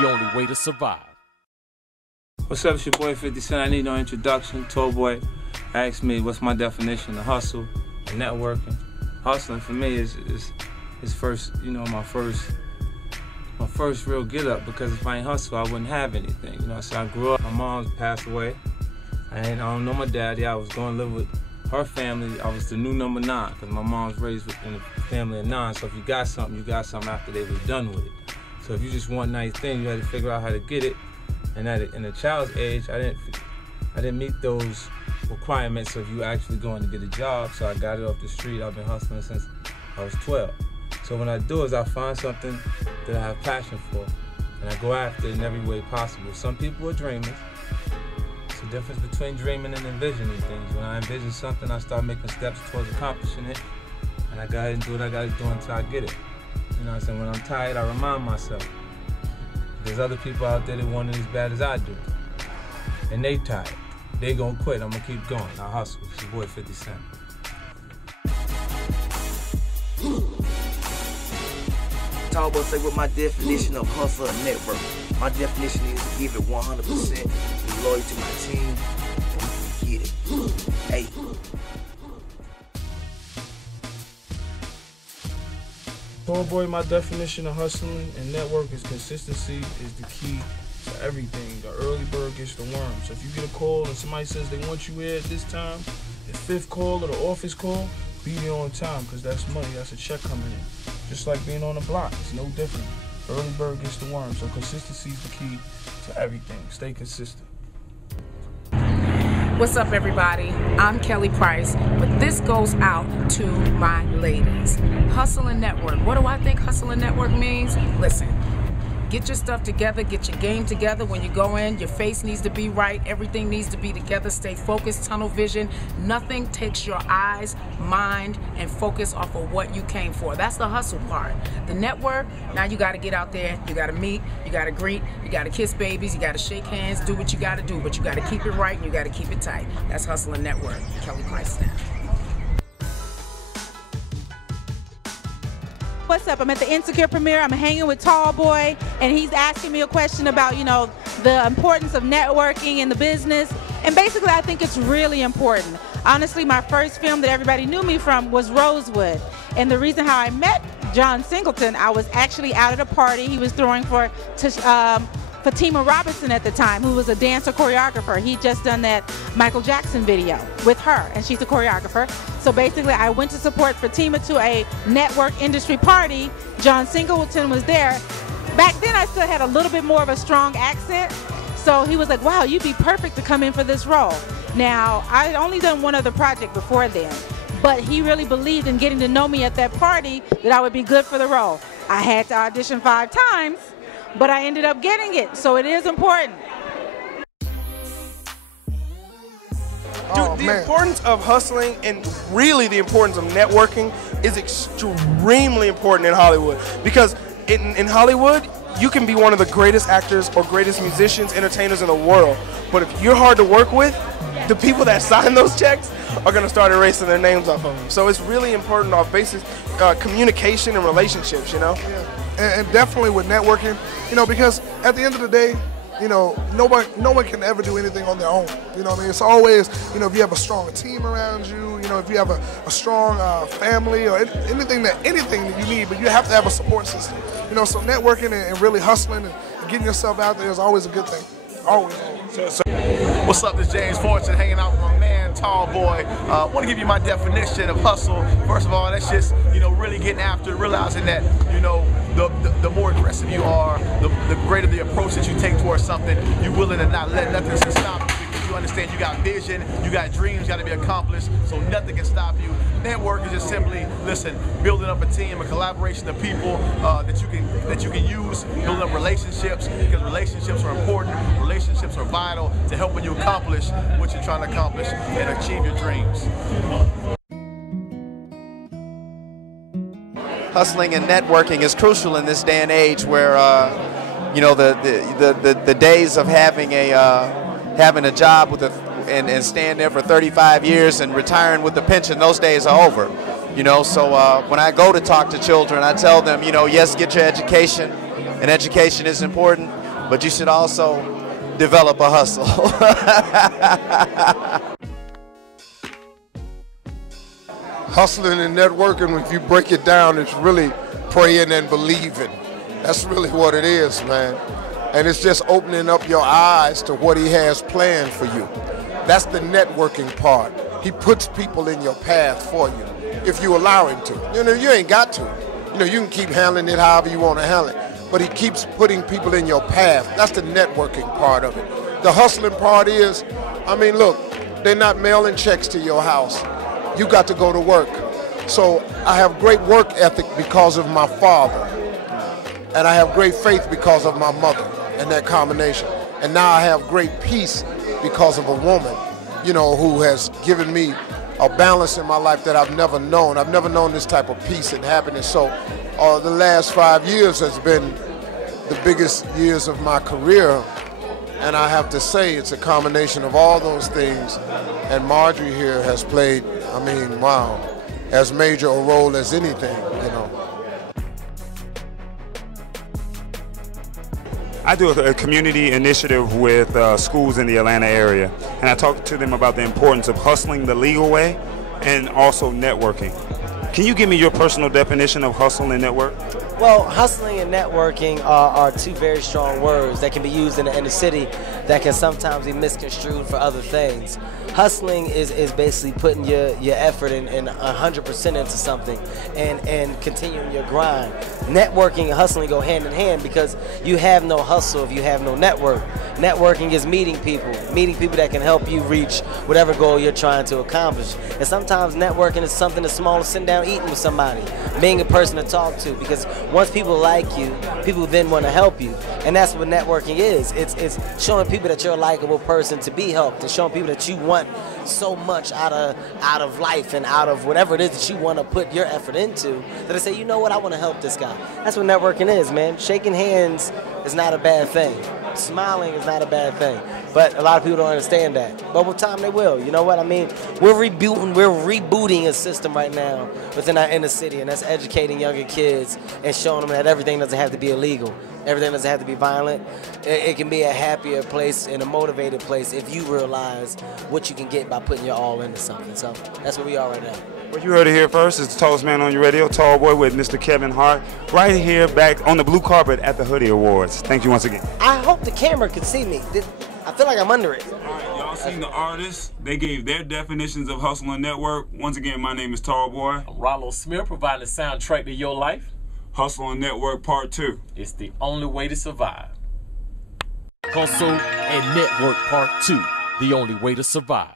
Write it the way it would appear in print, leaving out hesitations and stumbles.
the only way to survive. What's up, it's your boy 50 Cent. I need no introduction. Tallboy asked me what's my definition of hustle and networking. Hustling for me is first, my first real get up, because if I ain't hustle, I wouldn't have anything. So I grew up, my mom passed away, and I don't know my daddy. I was going to live with her family. I was the new number 9, because my mom was raised in a family of 9. So if you got something after they were done with it. So if you just want a nice thing, you had to figure out how to get it. And in a child's age, I didn't meet those requirements of you actually going to get a job. So I got it off the street. I've been hustling since I was 12. So what I do is I find something that I have passion for, and I go after it in every way possible. Some people are dreamers. It's the difference between dreaming and envisioning things. When I envision something, I start making steps towards accomplishing it, and I go ahead and do what I got to do until I get it. You know what I'm saying? When I'm tired, I remind myself. There's other people out there that want it as bad as I do, and they tired. They gonna quit. I'm gonna keep going. I hustle. It's your boy 50 Cent. Tallboy say what my definition of hustle and network. My definition is to give it 100%, be loyal to my team, and we can get it. Hey. Tallboy, my definition of hustling and network is consistency is the key to everything. The early bird gets the worm. So if you get a call and somebody says they want you here at this time, the 5th call or the office call, be there on time, because that's money, that's a check coming in. Just like being on the block, it's no different. Early bird gets the worm, so consistency is the key to everything. Stay consistent. What's up, everybody? I'm Kelly Price, but this goes out to my ladies. Hustle and network. What do I think hustle and network means? Listen. Get your stuff together, get your game together. When you go in, your face needs to be right, everything needs to be together. Stay focused, tunnel vision. Nothing takes your eyes, mind, and focus off of what you came for. That's the hustle part. The network, now you gotta get out there, you gotta meet, you gotta greet, you gotta kiss babies, you gotta shake hands, do what you gotta do, but you gotta keep it right and you gotta keep it tight. That's hustle and network. Kelly Price staff. What's up? I'm at the Insecure premiere. I'm hanging with Tallboy, and he's asking me a question about, the importance of networking in the business. And basically, I think it's really important. Honestly, my first film that everybody knew me from was Rosewood. And the reason how I met John Singleton, I was actually out at a party he was throwing for Fatima Robinson at the time, who was a dancer choreographer. He'd just done that Michael Jackson video with her, and she's a choreographer. So basically, I went to support Fatima to a network industry party. John Singleton was there. Back then, I still had a little bit more of a strong accent. So he was like, wow, you'd be perfect to come in for this role. Now, I'd only done one other project before then, but he really believed in getting to know me at that party that I would be good for the role. I had to audition 5 times, but I ended up getting it, so it is important. Dude, the importance of hustling and really the importance of networking is extremely important in Hollywood, because in Hollywood, you can be one of the greatest actors or greatest musicians, entertainers in the world, but if you're hard to work with, the people that sign those checks are going to start erasing their names off of them. So it's really important off basic communication and relationships, Yeah. And definitely with networking, because at the end of the day, no one can ever do anything on their own. You know what I mean? It's always, if you have a strong team around you, if you have a strong family or anything that you need, but you have to have a support system. So networking and really hustling and getting yourself out there is always a good thing. Always. What's up, this is James Fortune hanging out with my man Tallboy. I want to give you my definition of hustle. First of all, that's just, really getting after it, realizing that, the more aggressive you are, the greater the approach that you take towards something, you're willing to not let nothing stop you, because you understand you got vision, you got dreams, got to be accomplished, so nothing can stop you. Network is just simply, building up a team, a collaboration of people that you can use, building up relationships, because relationships are important, relationships are vital to helping you accomplish what you're trying to accomplish and achieve your dreams. Hustling and networking is crucial in this day and age, where the days of having a job with and staying there for 35 years and retiring with a pension, those days are over. So when I go to talk to children, I tell them, yes, get your education, and education is important, but you should also develop a hustle. Hustling and networking, if you break it down, it's really praying and believing. That's really what it is, man. And it's just opening up your eyes to what he has planned for you. That's the networking part. He puts people in your path for you, if you allow him to. You know, you ain't got to. You know, you can keep handling it however you want to handle it, but he keeps putting people in your path. That's the networking part of it. The hustling part is, I mean, look, they're not mailing checks to your house. You got to go to work. So I have great work ethic because of my father, and I have great faith because of my mother, and that combination. And now I have great peace because of a woman, you know, who has given me a balance in my life that I've never known. I've never known this type of peace and happiness. So the last 5 years has been the biggest years of my career. And I have to say, it's a combination of all those things. And Marjorie here has played, I mean, wow, as major a role as anything, you know. I do a community initiative with schools in the Atlanta area, and I talk to them about the importance of hustling the legal way and also networking. Can you give me your personal definition of hustle and network? Well, hustling and networking are two very strong words that can be used in the city that can sometimes be misconstrued for other things. Hustling is basically putting your effort in 100% into something and continuing your grind. Networking and hustling go hand in hand because you have no hustle if you have no network. Networking is meeting people that can help you reach whatever goal you're trying to accomplish. And sometimes networking is something as small as sitting down eating with somebody, being a person to talk to, because once people like you, people then want to help you. And that's what networking is. It's showing people that you're a likable person to be helped, and showing people that you want so much out of life and out of whatever it is that you want to put your effort into, that I say, you know what, I want to help this guy. That's what networking is, man. Shaking hands is not a bad thing. Smiling is not a bad thing. But a lot of people don't understand that. But with time they will. You know what I mean? We're rebooting a system right now within our inner city, and that's educating younger kids and showing them that everything doesn't have to be illegal. Everything doesn't have to be violent. It can be a happier place and a motivated place if you realize what you can get by putting your all into something. So that's where we are right now. Well, you heard it here first. It's the tallest man on your radio, Tallboy, with Mr. Kevin Hart, right here back on the blue carpet at the Hoodie Awards. Thank you once again. I hope the camera could see me. I feel like I'm under it. All right, y'all seen the artists? They gave their definitions of hustle and network. Once again, my name is Tallboy. I'm Rollo Smith, providing the soundtrack to your life. Hustle and Network Part 2. It's the only way to survive. Hustle and Network Part 2. The only way to survive.